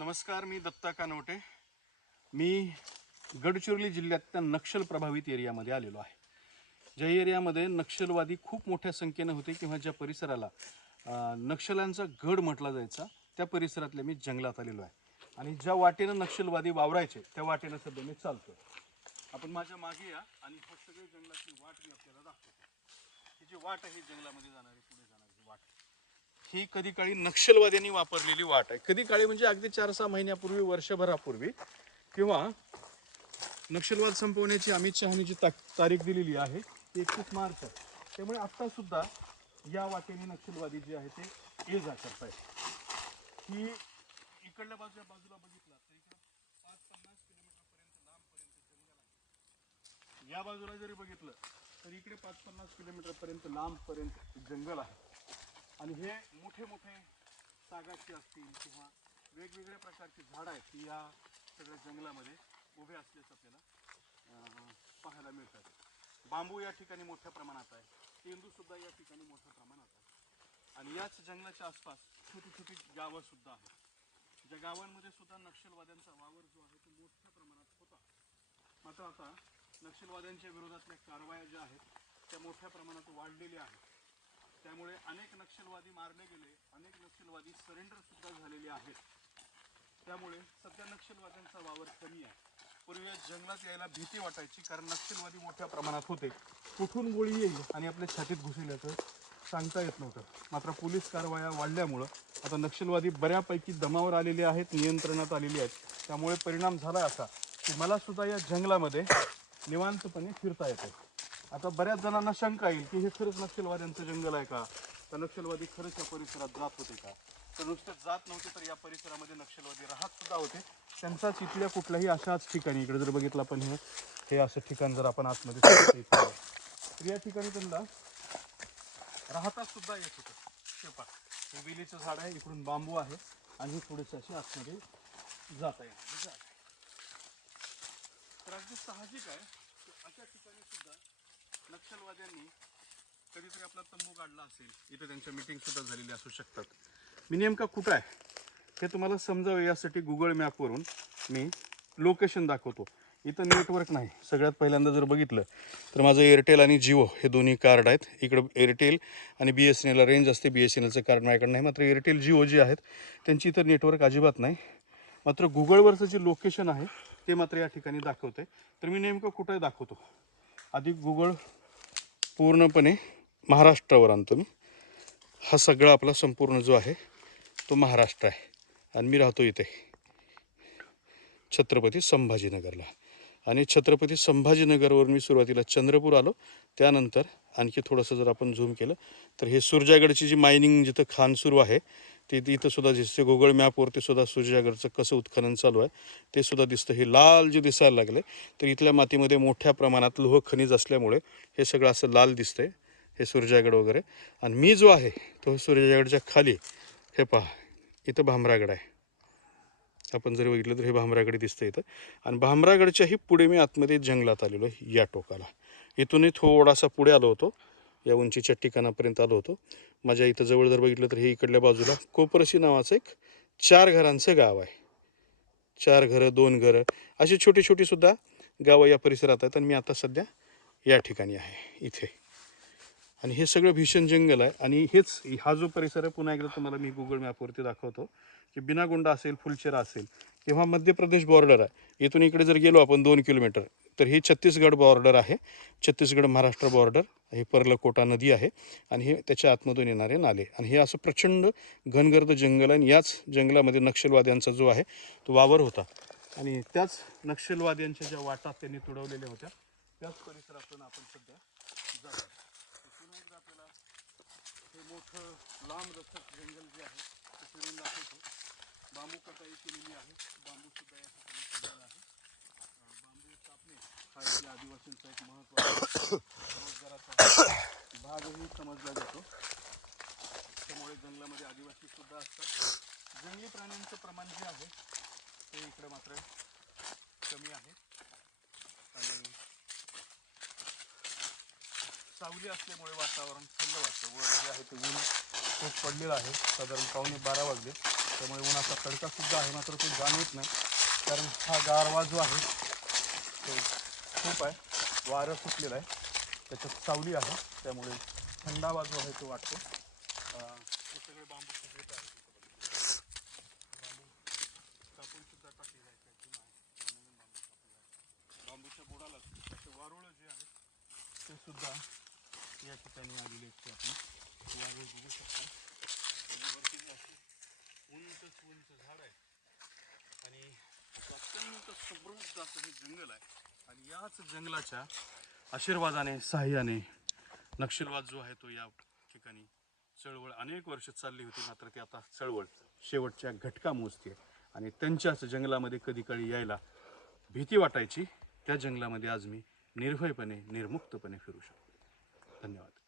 नमस्कार, मी दत्ता कानवटे. मी गडचिरोली जिल्ह्यातल्या नक्षल प्रभावित एरियामध्ये आलेलो आहे. ज्या एरियामध्ये नक्षलवादी खूप मोठ्या संख्येने होते किंवा ज्या परिसराला नक्षल्यांचा गड म्हटला जायचा, त्या परिसरातल्या मी जंगलात आलेलो आहे. आणि ज्या वाटेनं नक्षलवादी वावरायचे त्या वाटेनं सध्या मी चालतो. आपण माझ्या मागे या आणि हे सगळे जंगलाची वाट मी आपल्याला दाखवतो. ही जी वाट आहे जंगलामध्ये जाणारी, पुढे जाणारी वाट, ही कधी काळी नक्षलवाद्यांनी वापरलेली वाट आहे. कधी काळी म्हणजे अगदी 4-6 महिन्यापूर्वी, वर्षभरापूर्वी, किंवा नक्षलवाद संपवण्याची अमित शहानी जी तारीख दिलेली आहे ती 31 मार्च आहे. त्यामुळे आता सुद्धा या वाटेने नक्षलवादी जे आहे ते ये जा करतायत. ही इकडल्या बाजूला बघितला तर इकडे 5-50 किलोमीटरपर्यंत लांबपर्यंत जंगल आहे. या बाजूला जरी बघितलं तर इकडे 5-50 किलोमीटरपर्यंत लांबपर्यंत जंगल आहे. आणि हे मोठे मोठे सागाची असतील किंवा वेगवेगळ्या प्रकारची झाडं आहेत ती या सगळ्या जंगलामध्ये उभे असल्याचं आपल्याला पाहायला मिळतात. बांबू या ठिकाणी मोठ्या प्रमाणात आहे. तेंदू सुद्धा या ठिकाणी मोठ्या प्रमाणात आहे. आणि याच जंगलाच्या आसपास छोटी छोटी गावं सुद्धा आहेत. ज्या गावांमध्ये सुद्धा नक्षलवाद्यांचा वावर जो आहे तो मोठ्या प्रमाणात होता. मात्र आता नक्षलवाद्यांच्या विरोधातल्या कारवाया ज्या आहेत त्या मोठ्या प्रमाणात वाढलेल्या आहेत. त्यामुळे अनेक नक्षलवादी मारले गेले, अनेक नक्षलवादी सरेंडर सुद्धा झालेले आहेत. त्यामुळे सध्या नक्षलवाद्यांचा वावर कमी आहे. पूर्वी या जंगलात यायला भीती वाटायची, कारण नक्षलवादी मोठ्या प्रमाणात होते. कुठून गोळी येईल आणि आपल्या छातीत घुसेल याचं सांगता येत नव्हतं. मात्र पोलीस कारवाया वाढल्यामुळं आता नक्षलवादी बऱ्यापैकी दमावर आलेले आहेत, नियंत्रणात आलेले आहेत. त्यामुळे परिणाम झाला असा की मला सुद्धा या जंगलामध्ये निवांतपणे फिरता येते. आता बऱ्याच जणांना शंका येईल की हे खरंच नक्षलवाद्यांचं जंगल आहे का, तर नक्षलवादी खरंच या परिसरात जात होते का. तर नुसतं जात नव्हते, तर या परिसरामध्ये नक्षलवादी राहत सुद्धा होते. त्यांचाच इथल्या कुठल्याही अशाच ठिकाणी, इकडे जर बघितलं आपण हे असं ठिकाण जर आपण आतमध्ये तर या ठिकाणी त्यांना राहता सुद्धा येत होतं. शेपा हे वेलीचं झाड आहे, इकडून बांबू आहे आणि थोडेसे असे आतमध्ये जाता येणार झाड. तर अगदी साहजिक आहे की अशा ठिकाणी सुद्धा नक्षलवाद्यांनी कधीतरी आपला तंबू काढला असेल. इथे त्यांच्या मीटिंग सुद्धा झालेली असू शकतात. मी नेमका कुठं आहे हे तुम्हाला समजावं यासाठी गुगल मॅपवरून मी लोकेशन दाखवतो. इथं नेटवर्क नाही. सगळ्यात पहिल्यांदा जर बघितलं तर माझं एअरटेल आणि जिओ हे दोन्ही कार्ड आहेत. इकडं एअरटेल आणि BSNLला रेंज असते. BSNLचं कार्ड माझ्याकडे नाही. मात्र एअरटेल जिओ जी आहेत त्यांची इथं नेटवर्क अजिबात नाही. मात्र गुगलवरचं जे लोकेशन आहे ते मात्र या ठिकाणी दाखवते. तर मी नेमकं कुठं दाखवतो. आधी गुगल पूर्णपणे महाराष्ट्रावर आणतो मी. हा सगळा आपला संपूर्ण जो आहे तो महाराष्ट्र आहे आणि मी राहतो इथे छत्रपती संभाजीनगरला. आणि छत्रपती संभाजीनगरवरून मी सुरुवातीला चंद्रपूर आलो. त्यानंतर आणखी थोडंसं जर आपण झूम केलं तर हे सुरजागडची जी मायनिंग जिथं खाण सुरू आहे ते इथं सुद्धा दिसते. गुगल मॅपवरती सुद्धा सुरजागडचं कसं उत्खनन चालू आहे ते सुद्धा दिसतं. हे लाल जे दिसायला लागले तर इथल्या मातीमध्ये मोठ्या प्रमाणात लोह खनिज असल्यामुळे हे सगळं असं लाल दिसतंय, हे सुरजागड वगैरे. आणि मी जो आहे तो सुरजागडच्या खाली हे पहा, इथं भामरागड आहे. आपण जर बघितलं तर हे भामरागड दिसतं इथं. आणि भामरागडच्याही पुढे मी आतमध्ये जंगलात आलेलो आहे या टोकाला. इथूनही थोडासा पुढे आलो होतो, या उंचीच्या ठिकाणापर्यंत आलो होतो. माझ्या इथं जवळ जर बघितलं तर हे इकडल्या बाजूला कोपरशी नावाचं एक 4 घरांचं गाव आहे. 4 घरं, 2 घरं अशी छोटी छोटी सुद्धा गावं या परिसरात आहेत. आणि मी आता सध्या या ठिकाणी आहे इथे. आणि हे सगळं भीषण जंगल आहे. आणि हेच हा जो परिसर आहे पुन्हा एकदा तुम्हाला मी गुगल मॅपवरती दाखवतो की बिनागोंडा असेल, फुलचेरा असेल किंवा मध्य प्रदेश बॉर्डर आहे. इथून इकडे जर गेलो आपण 2 किलोमीटर तर ही छत्तीसगड बॉर्डर आहे. छत्तीसगड महाराष्ट्र बॉर्डर. ही पर्लकोटा नदी आहे आणि हे त्याच्या आतमधून येणारे नाले. आणि हे असं प्रचंड घनगर्द जंगल आहे. आणि याच जंगलामध्ये नक्षलवाद्यांचा जो आहे तो वावर होता. आणि त्याच नक्षलवाद्यांच्या ज्या वाटा त्यांनी तुडवलेल्या होत्या त्याच परिसरातून आपण सध्या जातो. आपल्याला हे मोठं लांब रस्त्यात जंगल जे आहे ते फिरून दाखवतो. बांबू कटाई केलेली आहे. बांबू सुद्धा या ठिकाणी केलेला आहे. बांबू कापणे हा इथल्या आदिवासींचा एक महत्त्वाचा रोजगाराचा भागही समजला जातो. त्यामुळे जंगलामध्ये आदिवासी सुद्धा असतात. जंगली प्राण्यांचं प्रमाण जे आहे ते इकडे मात्र कमी आहे. आणि सावली असल्यामुळे वातावरण थंड वाटतं. वर जे आहे ते ऊन खूप पडलेलं आहे. साधारण 11:15 वाजले. त्यामुळे उन्हाचा तडका सुद्धा आहे, मात्र तो जाणवत नाही, कारण हा गारवा जो आहे तो खूप आहे, वारं सुटलेलं आहे, त्याच्यात सावली आहे, त्यामुळे थंडावा जो आहे तो वाटतो. हे सगळे बांबू सुकलेत आहे, बांबू कापून सुद्धा टाकलेलं आहे, काही जुनं आहे, नवीन बांबू कापलेला आहे. बांबूच्या बुडाला त्याचे वारुळं जे आहे ते सुद्धा या ठिकाणी आलेले आहेत, ते आपण वारुळ बघू शकतो. आणि वरती जे आहे उंचच उंच झाड आहे आणि अत्यंत समृद्ध असं हे जंगल आहे. आणि याच जंगलाच्या आशीर्वादाने, साह्याने नक्षलवाद जो आहे तो या ठिकाणी चळवळ अनेक वर्ष चालली होती, मात्र ती आता चळवळ शेवटच्या घटका मोजते. आणि त्यांच्याच जंगलामध्ये कधी काळी यायला भीती वाटायची, त्या जंगलामध्ये आज मी निर्भयपणे, निर्मुक्तपणे फिरू शकतो. धन्यवाद.